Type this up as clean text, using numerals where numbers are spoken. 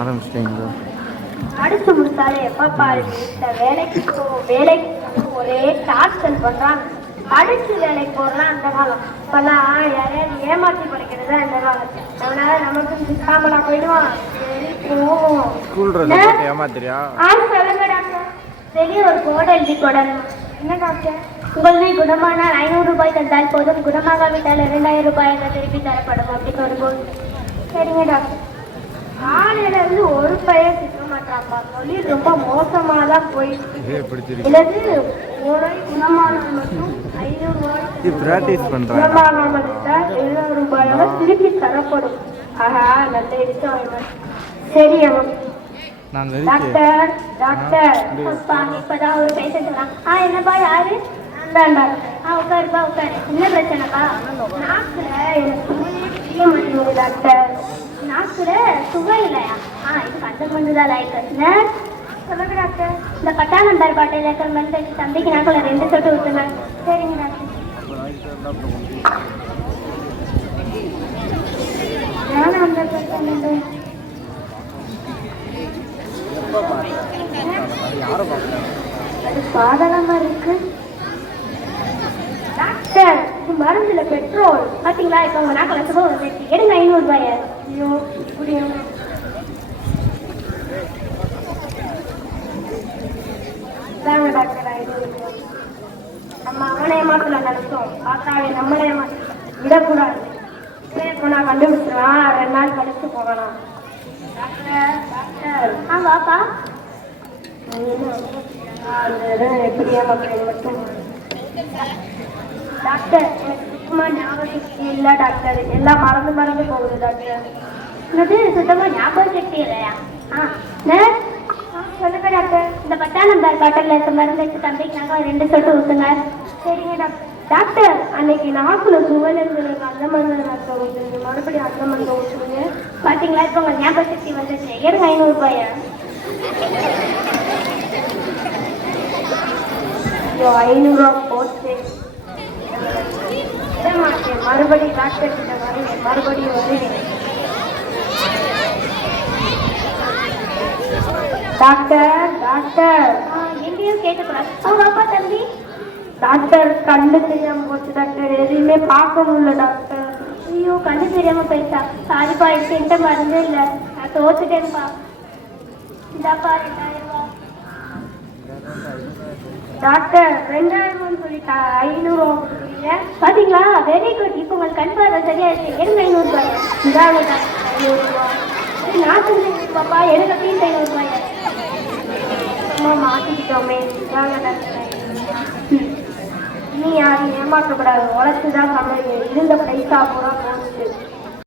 ஆரம்பிச்சிட்டீங்க. படிச்சு முடிச்சாலே எப்ப பாரு வேலைக்கு வேலைக்கு ஒரே டார்ச்சல் பண்றாங்க. படிச்சு வேலைக்கு போறலாம் அந்த காலம். இப்பெல்லாம் யாரையாவது ஏமாற்றி படிக்கிறதா இந்த காலம். அதனால நமக்கு சாமலா போயிடுவான். ஏமாத்திரியா? சொல்லுங்க டாக்டர். வெளியே ஒரு போர்டு எழுதி போடணும். என்ன டாக்டர்? உங்களை குணமானால் 500 ரூபாய் தந்தால் போதும், குணமாகாவிட்டால் 2000 ரூபாய் திருப்பி தரப்படும் அப்படின்னு ஒரு போர்டு. சரிங்க டாக்டர். காலையில இருந்து ஒரு பையன் திட்ட மாட்டாப்பா. தொழில் ரொம்ப மோசமாதான் போயிடுச்சு. இல்லது குணமானால் மட்டும் 500 ரூபாய், குணமாகாமல் 700 ரூபாயோட திருப்பி தரப்படும். ஆஹா, நல்ல விஷயம். சரி டாக்டர். டாக்டர் இப்பதான் ஒரு பேஷண்ட் தான். என்னப்பா யாரு? உட்காருப்பா உட்காரு. என்ன பிரச்சனைப்பா? நாக்குல எனக்கு தெரிய மாட்டேங்குது டாக்டர். நாக்குல சுவை இல்லையா? இது கண்ட மருந்துதான் லாய்க்கு. சொல்லுங்க டாக்டர். இந்த 10ஆம் நம்பர் பாட்டில் இருக்கிற மருந்து தம்பிக்கு நாக்குல 2 சொட்டு ஊற்றுங்க. சரிங்க டாக்டர். நானும் அந்த பிரச்சனை அது பாதகமா இருக்கு டாக்டர். மருந்துல பெட்ரோல் பாத்தீங்களா? இப்ப உங்க நாக்குல சுகம் எடுங்க 500 ரூபாய. ஐயோ முடியும். தாங்க டாக்டர் 500 ரூபாய். நம்ம அவனை ஏமாத்தல நினைச்சோம். பார்த்தாவே நம்மளே ஏமாத்த விடக்கூடாது. போனா கண்டுபிடிச்சிருவான். 2 நாள் கழிச்சு போகலாம். Doctor doctor. வாப்பா. எப்படி ஏமாத்த மட்டும் டாக்டர். எனக்கு சுத்தமா ஞாபக சக்தி இல்ல டாக்டர். எல்லாம் மறந்து போகுது டாக்டர். சுத்தமா ஞாபக சக்தி இல்லையா? சொல்லுங்க டாக்டர். இந்த 10ஆம் நம்பர் பாட்டில் இருக்க மருந்து வச்சு தம்பிக்கு நாங்கள் 2 சொட்டு ஊற்றுங்க. சரிங்க டாக்டர். டாக்டர், அன்னைக்கு நாக்குல சுவல் இருந்து அந்த மருந்து டாக்டர் ஊற்றுங்க. மறுபடியும் அந்த மருந்து ஊற்றுங்க. பாத்தீங்களா? இப்போ உங்க ஞாபக சக்தி வந்துச்சு. எடுங்க 500 ரூபாய. 500 ரூபா போச்சு. மாட்டேன். மறுபடியும் டாக்டர் கிட்ட வருவேன். மறுபடியும் வருவேன். Doctor doctor. எங்கேயும் கேட்டுக்கூடாது. அப்பா தம்பி. டாக்டர் கண்ணு தெரியாம போச்சு டாக்டர். எதையுமே பார்க்க முடியல டாக்டர். ஐயோ, கண்ணு தெரியாம போயிடுச்சா? சாரிப்பா, என்கிட்ட மருந்தே இல்லை. நான் தோத்துட்டேன்ப்பா. இந்தாப்பா 2000 ரூபாய். டாக்டர் 2000 சொல்லிட்டா 500 ரூபாய். பாத்தீங்களா? Very good. இப்போ உங்களுக்கு கண் பார்வை சரியா இருக்கு. எடுங்க 500 ரூபாய். இதாங்க டாக்டர் 500 ரூபாய். நான் பாப்பா எடுங்க ப்ளீஸ் 500 ரூபாய். அம்மா மாட்டிக்கிட்டோமே. இதாங்க டாக்டர். நீ யாரையும் ஏமாற்றக்கூடாது. உழைச்சுதான் சமையல். இருந்த பைசா பூரா போச்சு.